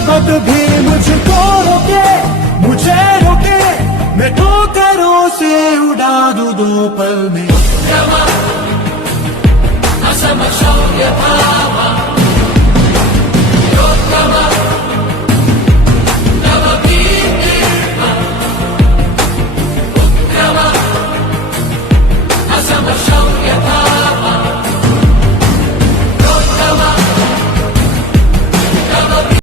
पर्वत भी मुझको रोके, मुझे रोके, मैं ठोकरों से उड़ा दूं 2 पल में। असम शौर्य भावा योद्धमा